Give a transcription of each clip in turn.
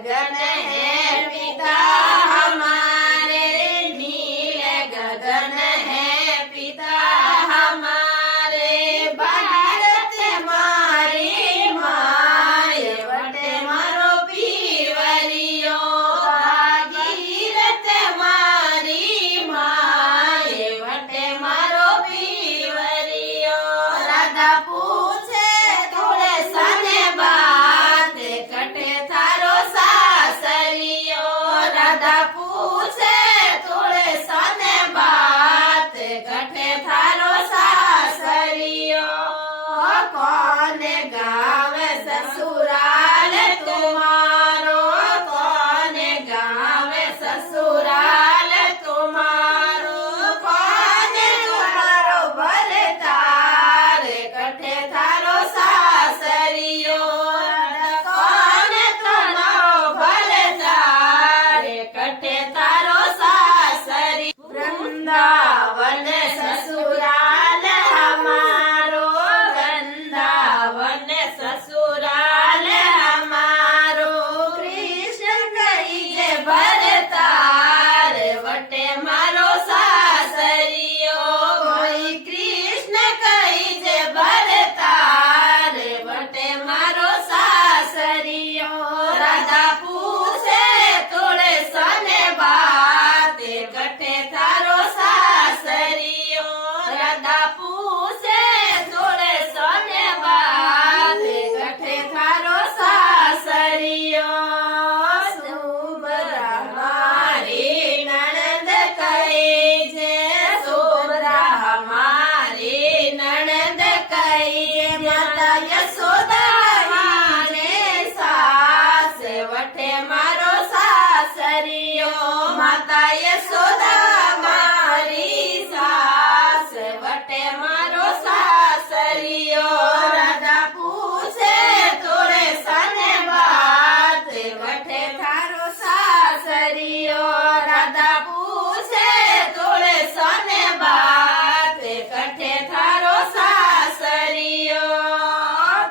गगन है पिता हमारे, नील गगन है पिता हमारे। भारत मारी माय वटे मारो पीवरियो, भागीरथ मारी माय वटे मारो पीवरियो। राधा पूछे तुलसा ने बात, कटे थारो सासरियो। राधा पूछे तुलसा ने बात, कटे थारो सासरियो। कौन गावे ससुराल तुम्हारो, कौन गावे ससुराल तुम्हारो। कौन तुम्हारो बलतार, कटे थारो सासरियो। कौन तुम्हारो बलतार, कटे थारो सासरी। वृंदावन ससुराल हमारो, वृंदावन ससुराल हमारो। कृष्ण कही जे भरतार, वटे मारो सासरियो। कोई कृष्ण कही जे भरतार, वटे मारो सासरियो। राधा पूछे तुलसा ने बात, कटे थारो सासरियो। राधा पूछे तुलसा ने बात, कटे थारो सासरियो। सुभद्रा हमारी ननद कही जे, सुभद्रा हमारी ननद कही जे। माता यशोदा माने सास, वटे मारो सासरियो। माता यशोदा मारी सास, वटे मारो सासरियो। राधा पूछे तुलसा ने बात, वटे थारो सासरियो। राधा पूछे तुलसा ने बात, कटे थारो सासरियो।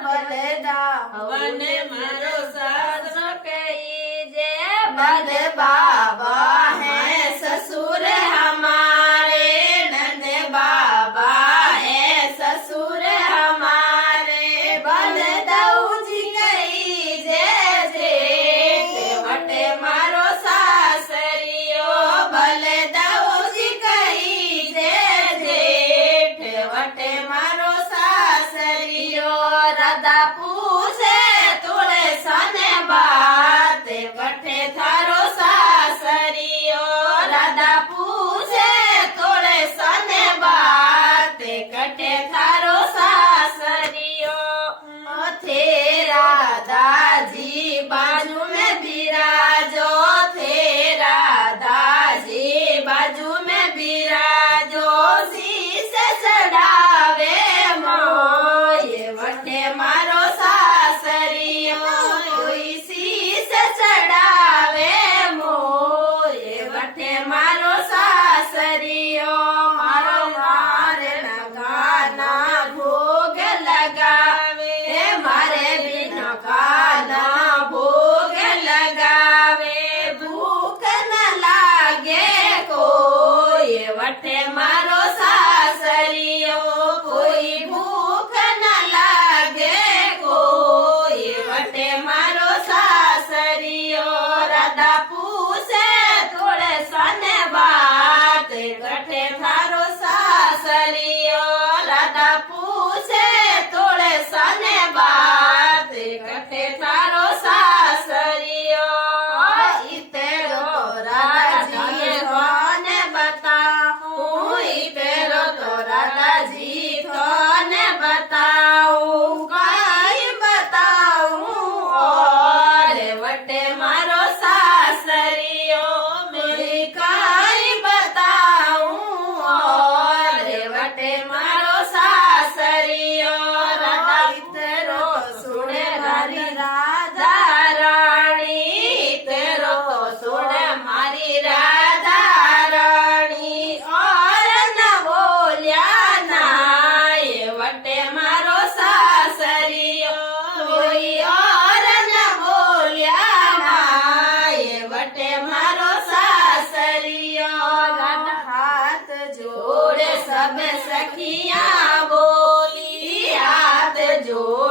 बलदावन मारो सासरो कही जे, बल बाबा है ससुर हमारे, नंद बाबा है ससुर हमारे। बलदाऊ जी कही जे जेठ, वटे मारो सासरियो। बलदाऊ जी कही जे जेठ, वटे मारो सासरियो। राधा पूछे तुलसा ने बात, वटे थारो सासरियो। सब सखियां बोली हाथ जोड़